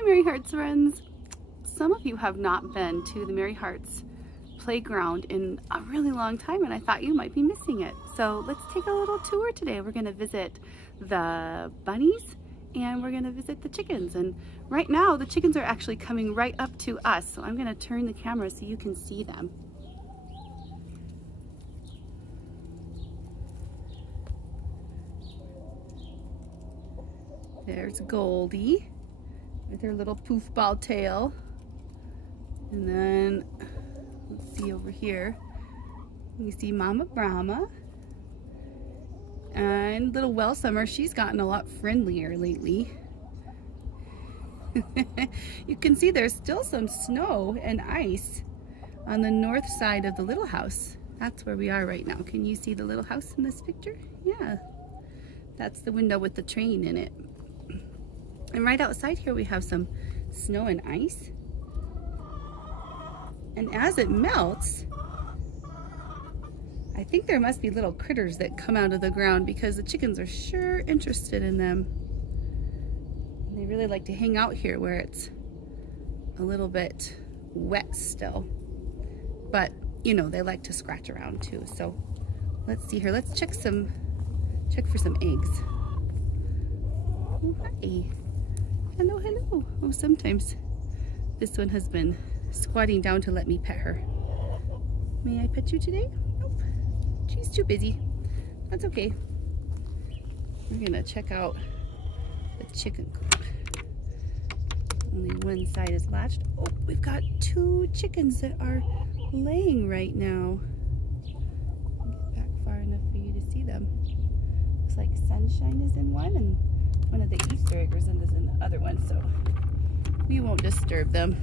Hi Merry Hearts friends! Some of you have not been to the Merry Hearts playground in a really long time and I thought you might be missing it. So let's take a little tour today. We're going to visit the bunnies and we're going to visit the chickens. And right now the chickens are actually coming right up to us. So I'm going to turn the camera so you can see them. There's Goldie with her little poof ball tail. And then, let's see over here, you see Mama Brahma. And little Welsummer, she's gotten a lot friendlier lately. You can see there's still some snow and ice on the north side of the little house. That's where we are right now. Can you see the little house in this picture? Yeah, that's the window with the train in it. And right outside here we have some snow and ice. And as it melts, I think there must be little critters that come out of the ground because the chickens are sure interested in them. They really like to hang out here where it's a little bit wet still. But, you know, they like to scratch around too. So let's see here. Let's check for some eggs. Oh, hi. Hello, hello. Oh, sometimes this one has been squatting down to let me pet her. May I pet you today? Nope. She's too busy. That's okay. We're gonna check out the chicken coop. Only one side is latched. Oh, we've got 2 chickens that are laying right now. Get back far enough for you to see them. Looks like Sunshine is in one and one of the Easter eggers is in the other one, so we won't disturb them.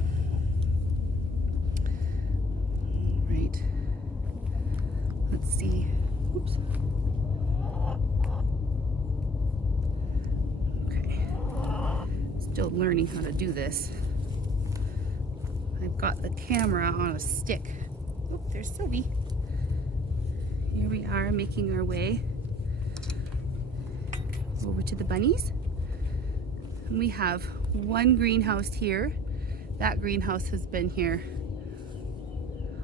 Right. Let's see. Oops. Okay. Still learning how to do this. I've got the camera on a stick. Oh, there's Sylvie. Here we are making our way over to the bunnies. And we have one greenhouse here. That greenhouse has been here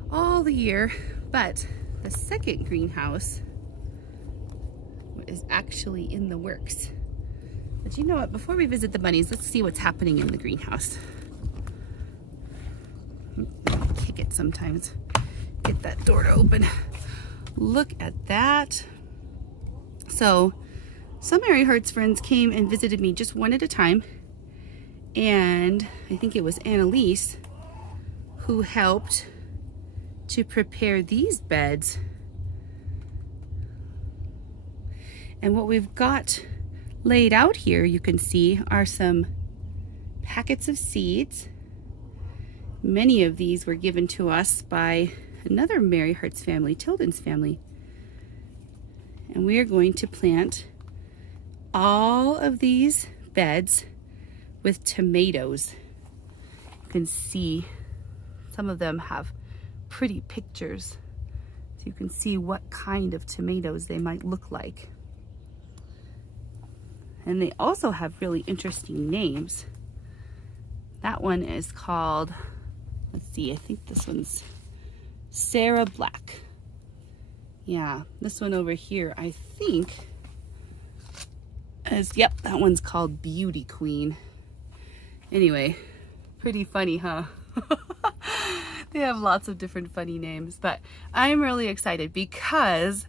all the year, but the second greenhouse is actually in the works. But you know what, before we visit the bunnies, let's see what's happening in the greenhouse. Kick it sometimes. Get that door to open. Look at that. So some Merry Hearts friends came and visited me just one at a time, and I think it was Annalise who helped to prepare these beds. And what we've got laid out here, you can see, are some packets of seeds. Many of these were given to us by another Merry Hearts family, Tilden's family. And we are going to plant all of these beds with tomatoes. You can see some of them have pretty pictures, so you can see what kind of tomatoes they might look like. And they also have really interesting names. That one is called, let's see, I think this one's Sarah Black. Yeah, this one over here, I think, yep, that one's called Beauty Queen. Anyway, pretty funny, huh? They have lots of different funny names, but I'm really excited because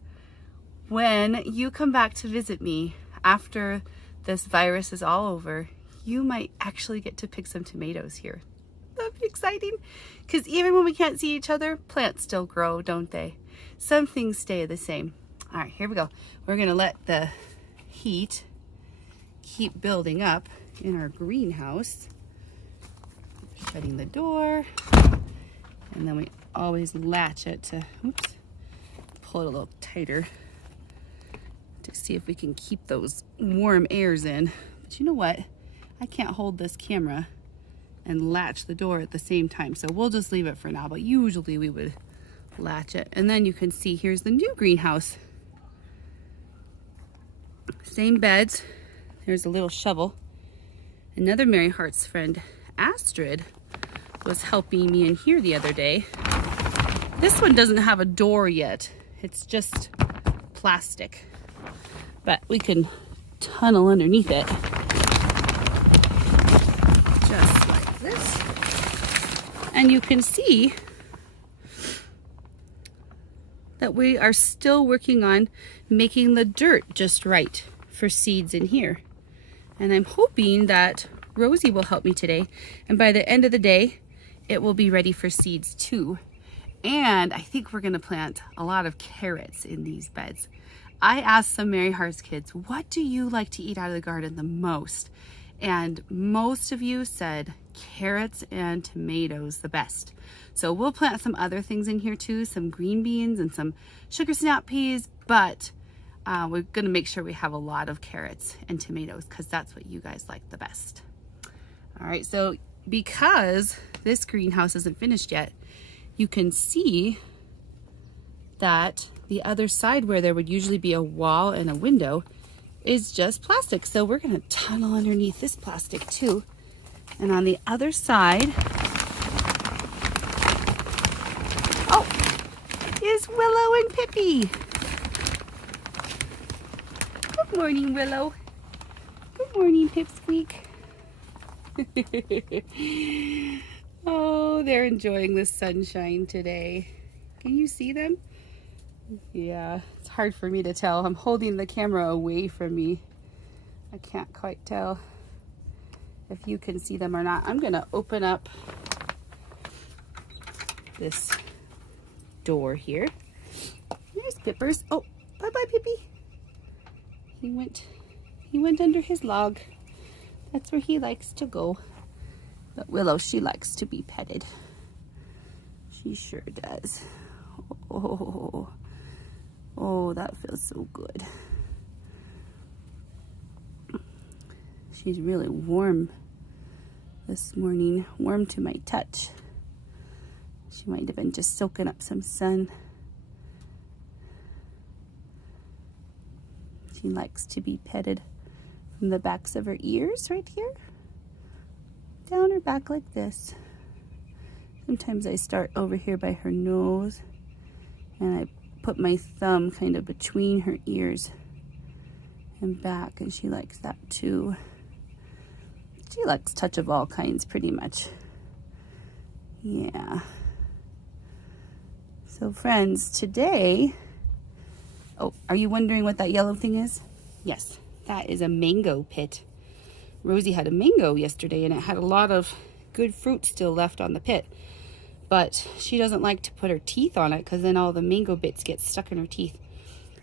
when you come back to visit me after this virus is all over, you might actually get to pick some tomatoes here. That'd be exciting, because even when we can't see each other, plants still grow, don't they? Some things stay the same. All right, here we go. We're gonna let the heat keep building up in our greenhouse. Shutting the door, and then we always latch it to, oops, pull it a little tighter to see if we can keep those warm airs in. But you know what? I can't hold this camera and latch the door at the same time, so we'll just leave it for now, but usually we would latch it. And then you can see here's the new greenhouse. Same beds. There's a little shovel. Another Mary Hart's friend, Astrid, was helping me in here the other day. This one doesn't have a door yet. It's just plastic, but we can tunnel underneath it. Just like this. And you can see that we are still working on making the dirt just right for seeds in here. And I'm hoping that Rosie will help me today. And by the end of the day, it will be ready for seeds too. And I think we're gonna plant a lot of carrots in these beds. I asked some Mary Hart's kids, what do you like to eat out of the garden the most? And most of you said carrots and tomatoes the best. So we'll plant some other things in here too, some green beans and some sugar snap peas, but we're gonna make sure we have a lot of carrots and tomatoes because that's what you guys like the best. All right, so because this greenhouse isn't finished yet, you can see that the other side where there would usually be a wall and a window is just plastic. So we're gonna tunnel underneath this plastic too. And on the other side, oh, is Willow and Pippi. Good morning, Willow. Good morning, Pipsqueak. Oh, they're enjoying the sunshine today. Can you see them? Yeah, it's hard for me to tell. I'm holding the camera away from me. I can't quite tell if you can see them or not. I'm gonna open up this door here. There's Pippers. Oh, bye-bye, Pippi. He went under his log. That's where he likes to go. But Willow, she likes to be petted. She sure does. Oh, oh, that feels so good. She's really warm this morning, warm to my touch. She might have been just soaking up some sun. She likes to be petted from the backs of her ears right here, down her back like this. Sometimes I start over here by her nose and I put my thumb kind of between her ears and back, and she likes that too. She likes touch of all kinds pretty much. Yeah. So friends, today, oh, are you wondering what that yellow thing is? Yes, that is a mango pit. Rosie had a mango yesterday and it had a lot of good fruit still left on the pit. But she doesn't like to put her teeth on it because then all the mango bits get stuck in her teeth.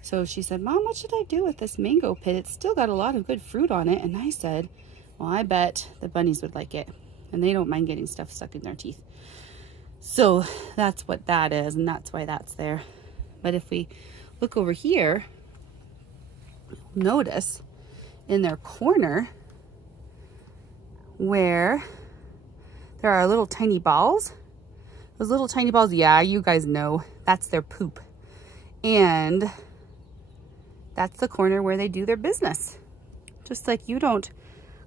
So she said, Mom, what should I do with this mango pit? It's still got a lot of good fruit on it. And I said, well, I bet the bunnies would like it. And they don't mind getting stuff stuck in their teeth. So that's what that is, and that's why that's there. But if we look over here, notice in their corner where there are little tiny balls. Those little tiny balls, yeah, you guys know, that's their poop. And that's the corner where they do their business. Just like you don't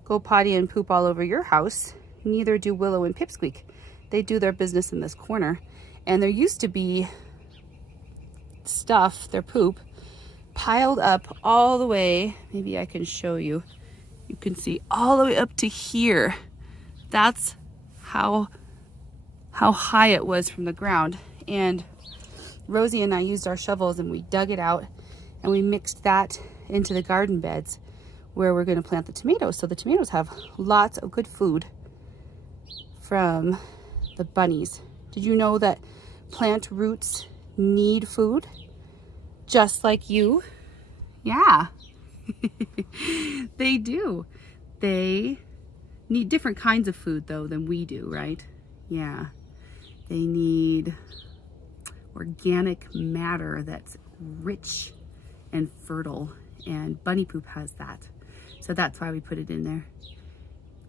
go potty and poop all over your house, neither do Willow and Pipsqueak. They do their business in this corner. And there used to be stuff, their poop, piled up all the way, maybe I can show you. You can see all the way up to here. That's how high it was from the ground. And Rosie and I used our shovels and we dug it out and we mixed that into the garden beds where we're going to plant the tomatoes. So the tomatoes have lots of good food from the bunnies. Did you know that plant roots need food just like you? Yeah. They do. They need different kinds of food though than we do, right? Yeah. They need organic matter that's rich and fertile, and bunny poop has that. So that's why we put it in there.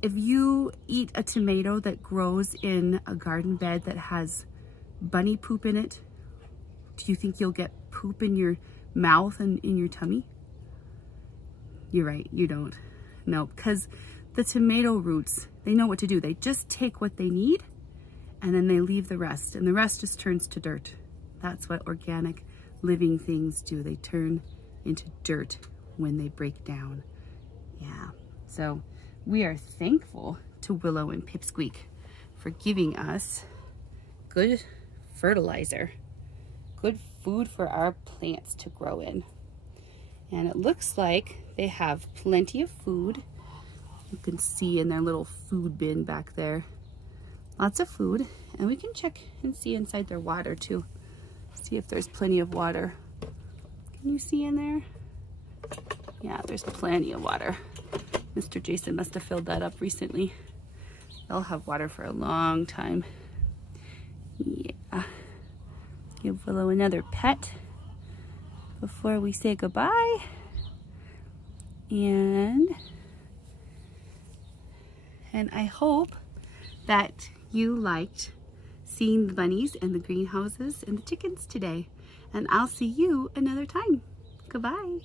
If you eat a tomato that grows in a garden bed that has bunny poop in it, do you think you'll get poop in your mouth and in your tummy? You're right, you don't. No, because the tomato roots, they know what to do. They just take what they need and then they leave the rest, and the rest just turns to dirt. That's what organic living things do. They turn into dirt when they break down. Yeah, so we are thankful to Willow and Pipsqueak for giving us good fertilizer, good food for our plants to grow in. And it looks like they have plenty of food. You can see in their little food bin back there. Lots of food. And we can check and see inside their water too. See if there's plenty of water. Can you see in there? Yeah, there's plenty of water. Mr. Jason must have filled that up recently. They'll have water for a long time. Yeah. Give Willow another pet before we say goodbye. And I hope that you liked seeing the bunnies and the greenhouses and the chickens today. And I'll see you another time. Goodbye.